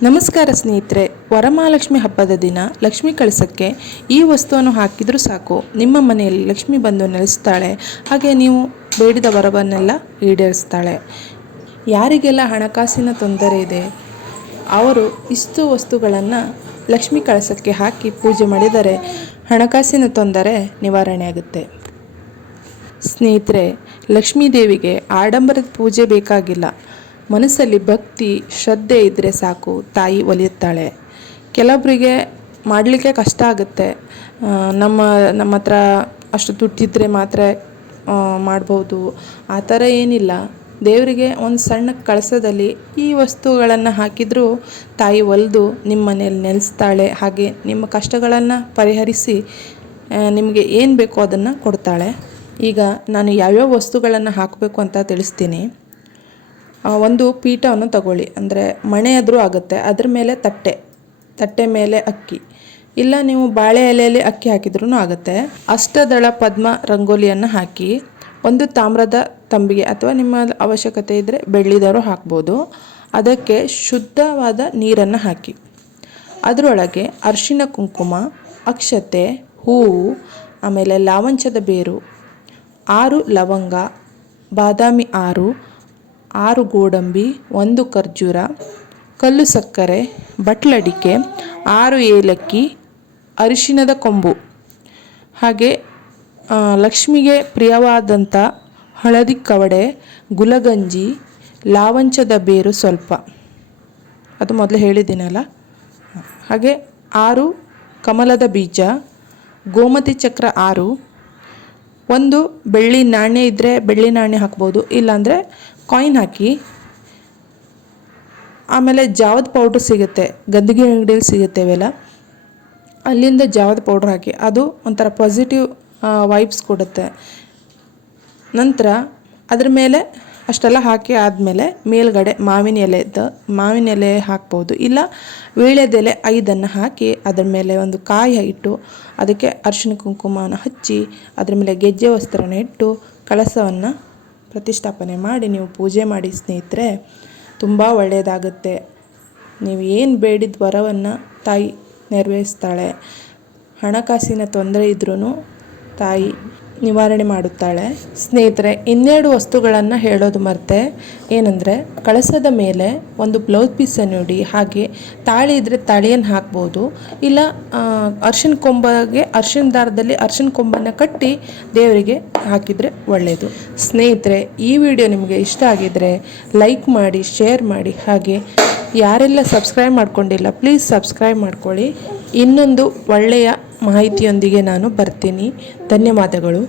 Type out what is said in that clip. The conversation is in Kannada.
ನಮಸ್ಕಾರ ಸ್ನೇಹಿತರೆ, ವರಮಹಾಲಕ್ಷ್ಮಿ ಹಬ್ಬದ ದಿನ ಲಕ್ಷ್ಮಿ ಕಳಸಕ್ಕೆ ಈ ವಸ್ತುವನ್ನು ಹಾಕಿದರೂ ಸಾಕು. ನಿಮ್ಮ ಮನೆಯಲ್ಲಿ ಲಕ್ಷ್ಮಿ ಬಂದು ನೆಲೆಸ್ತಾಳೆ. ಹಾಗೆ ನೀವು ಬೇಡಿದ ವರವನ್ನೆಲ್ಲ ಈಡೇರಿಸ್ತಾಳೆ. ಯಾರಿಗೆಲ್ಲ ಹಣಕಾಸಿನ ತೊಂದರೆ ಇದೆ, ಅವರು ಇಷ್ಟು ವಸ್ತುಗಳನ್ನು ಲಕ್ಷ್ಮಿ ಕಳಸಕ್ಕೆ ಹಾಕಿ ಪೂಜೆ ಮಾಡಿದರೆ ಹಣಕಾಸಿನ ತೊಂದರೆ ನಿವಾರಣೆ ಆಗುತ್ತೆ. ಸ್ನೇಹಿತರೆ ಲಕ್ಷ್ಮೀ ದೇವಿಗೆ ಆಡಂಬರದ ಪೂಜೆ ಬೇಕಾಗಿಲ್ಲ. ಮನಸ್ಸಲ್ಲಿ ಭಕ್ತಿ, ಶ್ರದ್ಧೆ ಇದ್ದರೆ ಸಾಕು, ತಾಯಿ ಒಲಿಯುತ್ತಾಳೆ. ಕೆಲವೊಬ್ಬರಿಗೆ ಮಾಡಲಿಕ್ಕೆ ಕಷ್ಟ ಆಗುತ್ತೆ. ನಮ್ಮ ನಮ್ಮ ಹತ್ರ ಅಷ್ಟು ದುಡ್ಡಿದ್ದರೆ ಮಾತ್ರ ಮಾಡ್ಬೋದು. ಆ ಥರ ಏನಿಲ್ಲ. ದೇವರಿಗೆ ಒಂದು ಸಣ್ಣ ಕಳಸದಲ್ಲಿ ಈ ವಸ್ತುಗಳನ್ನು ಹಾಕಿದರೂ ತಾಯಿ ಒಲಿದು ನಿಮ್ಮ ಮನೇಲಿ ನೆಲೆಸ್ತಾಳೆ. ಹಾಗೆ ನಿಮ್ಮ ಕಷ್ಟಗಳನ್ನು ಪರಿಹರಿಸಿ ನಿಮಗೆ ಏನು ಬೇಕೋ ಅದನ್ನು ಕೊಡ್ತಾಳೆ. ಈಗ ನಾನು ಯಾವ್ಯಾವ ವಸ್ತುಗಳನ್ನು ಹಾಕಬೇಕು ಅಂತ ತಿಳಿಸ್ತೀನಿ. ಒಂದು ಪೀಠವನ್ನು ತಗೊಳ್ಳಿ. ಅಂದರೆ ಮಣೆಯಾದರೂ ಆಗುತ್ತೆ. ಅದ್ರ ಮೇಲೆ ತಟ್ಟೆ. ತಟ್ಟೆ ಮೇಲೆ ಅಕ್ಕಿ. ಇಲ್ಲ ನೀವು ಬಾಳೆ ಎಲೆಯಲ್ಲಿ ಅಕ್ಕಿ ಹಾಕಿದ್ರೂ ಆಗುತ್ತೆ. ಅಷ್ಟದಳ ಪದ್ಮ ರಂಗೋಲಿಯನ್ನು ಹಾಕಿ ಒಂದು ತಾಮ್ರದ ತಂಬಿಗೆ ಅಥವಾ ನಿಮ್ಮ ಅವಶ್ಯಕತೆ ಇದ್ದರೆ ಬೆಳ್ಳಿದವರು ಹಾಕ್ಬೋದು. ಅದಕ್ಕೆ ಶುದ್ಧವಾದ ನೀರನ್ನು ಹಾಕಿ. ಅದರೊಳಗೆ ಅರಿಶಿನ ಕುಂಕುಮ, ಅಕ್ಷತೆ, ಹೂವು, ಆಮೇಲೆ ಲಾವಂಚದ ಬೇರು, ಆರು ಲವಂಗ, ಬಾದಾಮಿ ಆರು ಆರು ಗೋಡಂಬಿ, ಒಂದು ಖರ್ಜೂರ, ಕಲ್ಲು ಸಕ್ಕರೆ ಬಟ್ಲಡಿಕೆ ಆರು ಏಲಕ್ಕಿ ಅರಿಶಿನದ ಕೊಂಬು. ಹಾಗೆ ಲಕ್ಷ್ಮಿಗೆ ಪ್ರಿಯವಾದಂಥ ಹಳದಿ ಕವಡೆ, ಗುಲಗಂಜಿ, ಲಾವಂಚದ ಬೇರು ಸ್ವಲ್ಪ. ಅದು ಮೊದಲು ಹೇಳಿದ್ದೀನಲ್ಲ? ಹಾಗೆ, ಆರು ಕಮಲದ ಬೀಜ, ಗೋಮತಿ ಚಕ್ರ ಆರು. ಒಂದು ಬೆಳ್ಳಿ ನಾಣ್ಯ ಇದ್ದರೆ ಬೆಳ್ಳಿ ನಾಣ್ಯ ಹಾಕ್ಬೋದು, ಇಲ್ಲಾಂದರೆ ಕಾಯಿನ್ ಹಾಕಿ, ಆಮೇಲೆ ಜಾವದ ಪೌಡ್ರ್ ಸಿಗುತ್ತೆ ಗದ್ದಿಗೆ ಅಂಗಡಿಯಲ್ಲಿ ಸಿಗುತ್ತೆ ಇವೆಲ್ಲ. ಅಲ್ಲಿಂದ ಜಾವದ ಪೌಡ್ರ್ ಹಾಕಿ, ಅದು ಒಂಥರ ಪಾಸಿಟಿವ್ ವೈಬ್ಸ್ ಕೊಡುತ್ತೆ. ನಂತರ ಅದ್ರ ಮೇಲೆ ಅಷ್ಟೆಲ್ಲ ಹಾಕಿ ಆದಮೇಲೆ ಮೇಲ್ಗಡೆ ಮಾವಿನ ಎಲೆದ ಮಾವಿನ ಎಲೆ ಹಾಕ್ಬೋದು. ಇಲ್ಲ ವೀಳ್ಯದೆಲೆ ಐದನ್ನು ಹಾಕಿ ಅದ್ರ ಮೇಲೆ ಒಂದು ಕಾಯಿ ಇಟ್ಟು, ಅದಕ್ಕೆ ಅರಿಶಿನ ಕುಂಕುಮನ ಹಚ್ಚಿ, ಅದ್ರ ಮೇಲೆ ಗೆಜ್ಜೆ ವಸ್ತ್ರನ ಇಟ್ಟು, ಕಳಸವನ್ನು ಪ್ರತಿಷ್ಠಾಪನೆ ಮಾಡಿ ನೀವು ಪೂಜೆ ಮಾಡಿ ಸ್ನೇಹಿತರೆ, ತುಂಬ ಒಳ್ಳೆಯದಾಗುತ್ತೆ. ನೀವು ಏನು ಬೇಡಿದ ವರವನ್ನು ತಾಯಿ ನೆರವೇರಿಸ್ತಾಳೆ. ಹಣಕಾಸಿನ ತೊಂದರೆ ಇದ್ರೂ ತಾಯಿ ನಿವಾರಣೆ ಮಾಡುತ್ತಾಳೆ. ಸ್ನೇಹಿತರೆ, ಇನ್ನೆರಡು ವಸ್ತುಗಳನ್ನು ಹೇಳೋದು ಮರ್ತೆ. ಏನಂದರೆ, ಕಳಸದ ಮೇಲೆ ಒಂದು ಬ್ಲೌಸ್ ಪೀಸನ್ನು ಇಡಿ, ಹಾಗೆ ತಾಳಿ ಇದ್ದರೆ ತಾಳಿಯನ್ನು ಹಾಕ್ಬೋದು. ಇಲ್ಲ ಅರ್ಶಿನ ಕೊಂಬಗೆ, ಅರ್ಶಿನ ದಾರದಲ್ಲಿ ಅರ್ಶಿನ ಕೊಂಬನ್ನು ಕಟ್ಟಿ ದೇವರಿಗೆ ಹಾಕಿದರೆ ಒಳ್ಳೆಯದು ಸ್ನೇಹಿತರೆ, ಈ ವಿಡಿಯೋ ನಿಮಗೆ ಇಷ್ಟ ಆಗಿದ್ದರೆ ಲೈಕ್ ಮಾಡಿ, ಶೇರ್ ಮಾಡಿ, ಹಾಗೆ ಯಾರೆಲ್ಲ ಸಬ್ಸ್ಕ್ರೈಬ್ ಮಾಡ್ಕೊಂಡಿಲ್ಲ, ಪ್ಲೀಸ್ ಸಬ್ಸ್ಕ್ರೈಬ್ ಮಾಡ್ಕೊಳ್ಳಿ. ಇನ್ನೊಂದು ಒಳ್ಳೆಯ ಮಾಹಿತಿಯೊಂದಿಗೆ ನಾನು ಬರ್ತೀನಿ. ಧನ್ಯವಾದಗಳು.